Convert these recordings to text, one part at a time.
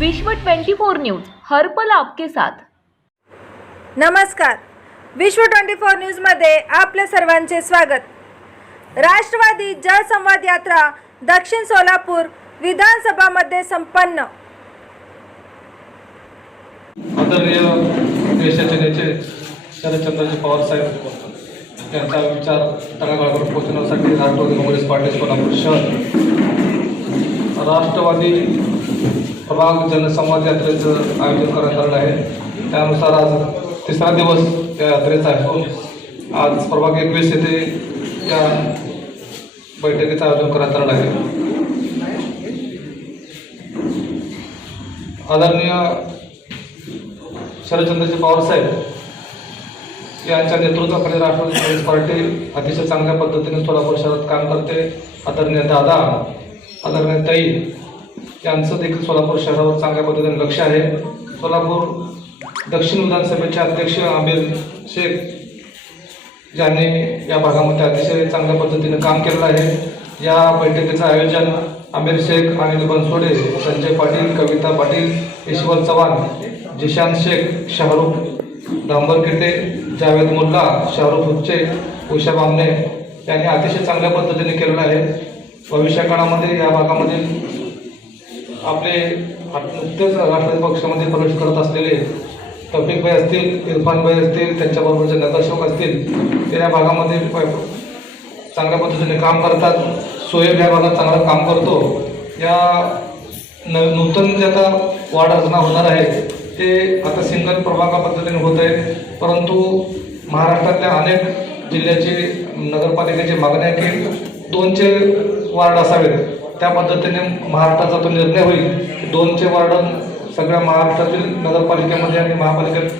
विश्व 24 न्यूज हर पल आपके साथ। नमस्कार, विश्व 24 न्यूज मध्ये आपल्या सर्वांचे स्वागत। राष्ट्रवादी जनसंवाद यात्रा दक्षिण सोलापूर विधानसभा मध्ये संपन्न। आदरणीय देशाचे नेते शरदचंद्रजी पवार साहेब यांचा विचार तळागाळावर पोहोचवण्यासाठी राष्ट्रवादी काँग्रेस पार्टी सोलापूर शहर राष्ट्रवादी प्रभाग जनसंवाद यात्रेचं आयोजन करण्यात आलं आहे। त्यानुसार आज तिसरा दिवस या यात्रेचा आहे। आज प्रभाग 21 येथे या बैठकीचं आयोजन करण्यात आलं आहे। आदरणीय शरदचंद्रजी पवार साहेब यांच्या नेतृत्वाखाली राष्ट्रवादी काँग्रेस पार्टी अतिशय चांगल्या पद्धतीने सोलापूर शहरात काम करते। आदरणीय दादा, आदरणीय ताई यांचं देखील सोलापूर शहरावर चांगल्या पद्धतीने लक्ष आहे। सोलापूर दक्षिण विधानसभेचे अध्यक्ष आमिर शेख यांनी या भागामध्ये अतिशय चांगल्या पद्धतीने काम केलेलं आहे। या बैठकीचं आयोजन आमिर शेख, अनिल बनसोडे, संजय पाटील, कविता पाटील, ईश्वर चव्हाण, जिशान शेख, शाहरुख डांबरकिटे, जावेद मुल्ला, शाहरुख हुच्चे, उषा बामणे यांनी अतिशय चांगल्या पद्धतीने केलेलं आहे। भविष्य काळामध्ये या भागामध्ये आपले नुकतेच राष्ट्रवादी पक्षामध्ये प्रवेश करत असलेले तौफिक भाई असतील, इरफान भाई असतील, त्यांच्याबरोबरचे नगरसेवक असतील, ते या भागामध्ये चांगल्या पद्धतीने काम करतात। सोयब या भागात चांगलं काम करतो। या नूतन जे आता वार्ड रचना होणार आहे ते आता सिंगल प्रभागा पद्धतीने होत आहे, परंतु महाराष्ट्रातल्या अनेक जिल्ह्याचे नगरपालिकेची मागणी आहे की 2चे वार्ड असावेत। त्या पद्धतीने महाराष्ट्राचा तो निर्णय होईल की 2चे वार्ड सगळ्या महाराष्ट्रातील नगरपालिकेमध्ये आणि महापालिकेत,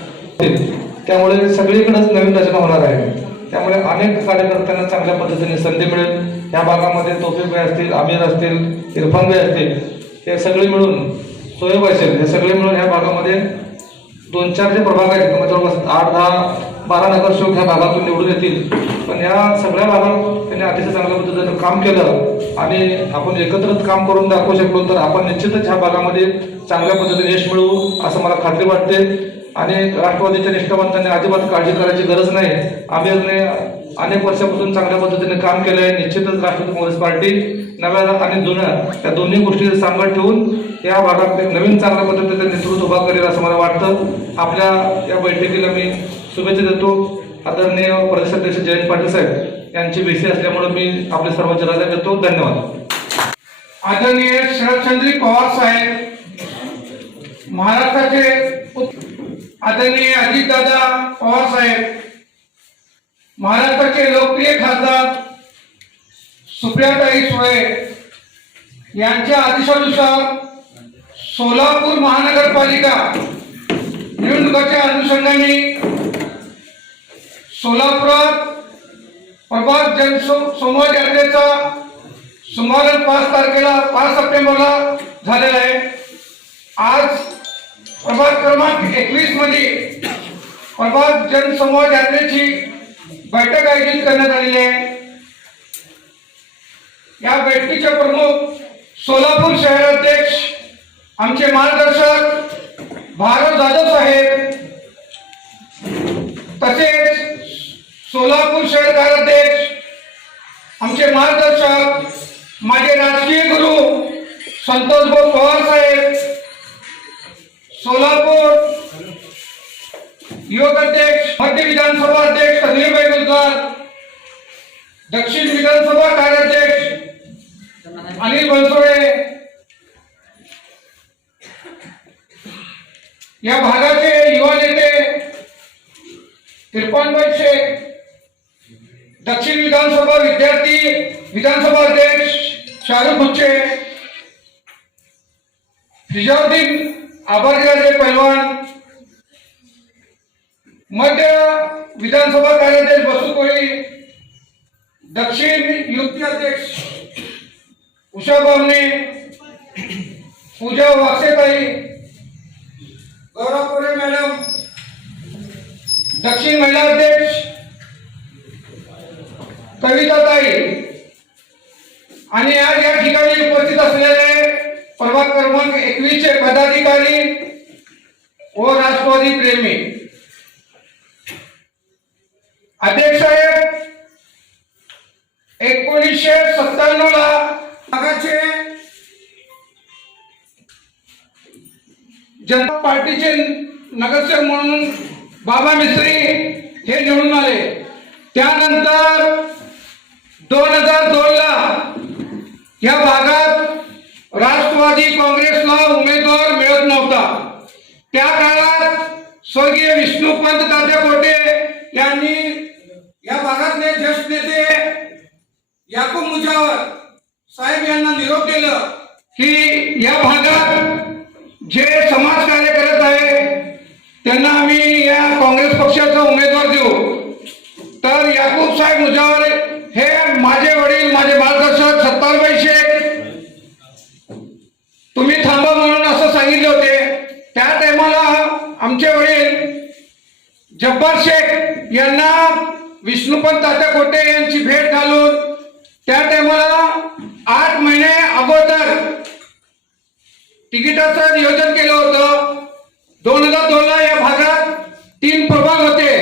त्यामुळे सगळीकडेच नवीन रचना होणार आहे। त्यामुळे अनेक कार्यकर्त्यांना चांगल्या पद्धतीने संधी मिळेल। या भागामध्ये तौफिक भाई असतील, आमिर असतील, इरफान भाई असतील, हे सगळे मिळून, सोयब असेल, हे सगळे मिळून ह्या भागामध्ये 2-4 जे प्रभाग आहेत जवळपास 8, 10, 12 नगरसेवक ह्या भागातून निवडून येतील। पण या सगळ्या भागात त्यांनी अतिशय चांगल्या पद्धतीनं काम केलं आणि आपण एकत्रित काम करून दाखवू शकलो तर आपण निश्चितच ह्या भागामध्ये चांगल्या पद्धतीने यश मिळवू असं मला खात्री वाटते। आणि राष्ट्रवादीच्या निष्ठावंतांनी अजिबात काळजी करायची गरज नाही। आमिरने अनेक वर्षापासून चांगल्या पद्धतीने काम केलं आहे। निश्चितच राष्ट्रवादी काँग्रेस पार्टी नव्या आणि जुन्या या दोन्ही गोष्टी सांगत ठेवून या भागात नवीन चांगल्या पद्धतीचं नेतृत्व उभा करेल असं मला वाटतं। आपल्या या बैठकीला मी शुभेच्छा देतो। आदरणीय प्रदेशाध्यक्ष जयंत पाटील साहेब यांची भेटी असल्यामुळे मी आपल्या सर्वांची रजा देतो। धन्यवाद। आदरणीय शरदचंद्रजी पवार साहेब, महाराष्ट्राचे आदरणीय अजितदादा पवार साहेब, महाराष्ट्राचे लोकप्रिय खासदार सुप्रियाताई सुळे यांच्या आदेशानुसार सोलापूर महानगरपालिका निवडणुकीच्या अनुषंगाने सोलापुरात प्रभाग जनसंवाद यात्रेचा समारंभ 5 सप्टेंबरला झालेला आहे। आज प्रभाग क्रमांक 21 मध्ये प्रभाग जनसंवाद यात्रेची बैठक आयोजित करण्यात आलेली आहे। या बैठकीचे प्रमुख सोलापूर शहराध्यक्ष आमचे मार्गदर्शक भारत जाधव साहेब, तसेच सोलापूर शहर कार्याध्यक्ष आमचे मार्गदर्शक माझे राजकीय गुरु संतोष भाऊ पवार साहेब, सोलापूर युवक अध्यक्ष, मध्य विधानसभा अध्यक्ष अनिल भाई गुलजार, दक्षिण विधानसभा कार्याध्यक्ष अनिल बनसोडे, या भागाचे युवा नेते इरफान भाई शेख, दक्षिण विधानसभा विधानसभा अध्यक्ष शाहरुख हुच्चे, फिजाउद्दीन आबाजीराजे पहलवान, मध्य विधानसभा कार्याध्यक्ष बसू कोळी, दक्षिण युवती अध्यक्ष उषा बामणे, पूजा वासेताई, गौरव कोरे मॅडम, दक्षिण महिला अध्यक्ष कविता ताई आणि आज या ठिकाणी उपस्थित असलेले प्रभाग क्रमांक 21 चे पदाधिकारी व राष्ट्रवादी प्रेमी अध्यक्ष साहेब 1997 ला भागाचे जनता पार्टीचे नगरसेवक म्हणून बाबा मिस्त्री हे निवडून आले। त्यानंतर 2002 ला या भागात राष्ट्रवादी काँग्रेसला उमेदवार मिळत नव्हता। त्या काळात स्वर्गीय विष्णुपंत तात्या कोटे यांनी या भागातले ज्येष्ठ नेते याकूब मुजावर साहेब यांना निरोप दिला की या भागात जे समाज कार्य करत आहे त्यांना आम्ही या काँग्रेस पक्षाचा उमेदवार देऊ। तर याकूब साहेब मुजावर हे माझे वडील, माझे मार्गदर्शक सत्तारबाई शेख तुम्ही थांबा म्हणून असं सांगितले होते। त्या टायमाला आमचे वडील जब्बार शेख यांना विष्णुपंत तात्या कोटे यांची भेट घालून त्या टायमाला 8 महिने अगोदर तिकिटाचं नियोजन केलं होतं। 2002 ला या भागात 3 प्रभाग होते।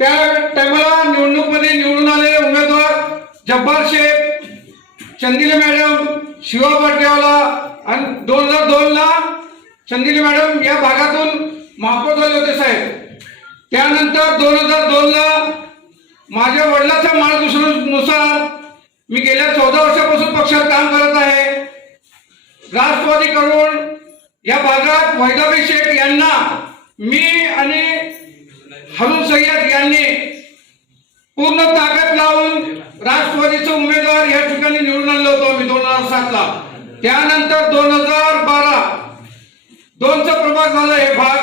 त्या टायमाला निवडणुकीमध्ये निवडून आलेले उमेदवार जब्बार शेख, चंदिले मॅडम, शिवा पाटेवाला आणि 2002 ला चंदिले मॅडम या भागातून महापौर झाले होते साहेब। त्यानंतर 2002 ला माझ्या वडिलांच्या मार्गदर्शनानुसार मी गेल्या 14 वर्षापासून पक्षात काम करत आहे। राष्ट्रवादीकडून या भागात वैदाबाई शेख यांना मी आणि हरून सय्यद यांनी पूर्ण ताकद लावून राष्ट्रवादीचे उमेदवार या ठिकाणी निवडून आणलं होतं मी 2007 ला। त्यानंतर 2012 2चा प्रभाग झाला। हे भाग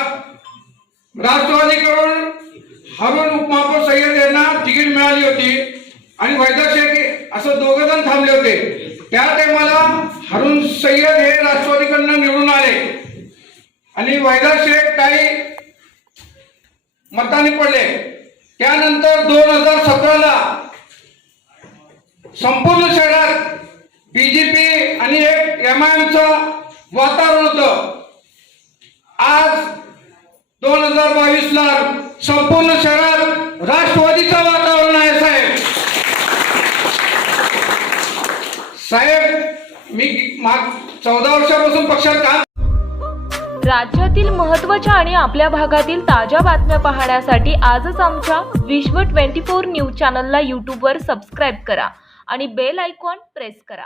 राष्ट्रवादीकडून हरून उपमहापौर सय्यद यांना तिकीट मिळाली होती आणि वैदा शेख असं 2 जण थांबले होते। त्या टायमाला हरून सय्यद हे राष्ट्रवादीकडून निवडून आले आणि वैदा शेख काही मतांनी पडले। त्यानंतर 2017 ला संपूर्ण शहरात बीजेपी आणि एक MIMचं वातावरण होतं। आज 2022 ला संपूर्ण शहरात राष्ट्रवादीचं वातावरण आहे साहेब मी 14 वर्षापासून पक्षात काम। राज्यातील महत्त्वाच्या आणि आपल्या भागातील ताज्या बातम्या पाहण्यासाठी आजच आमच्या विश्व 24 न्यूज चॅनलला यूट्यूबवर सबस्क्राईब करा आणि बेल आयकॉन प्रेस करा।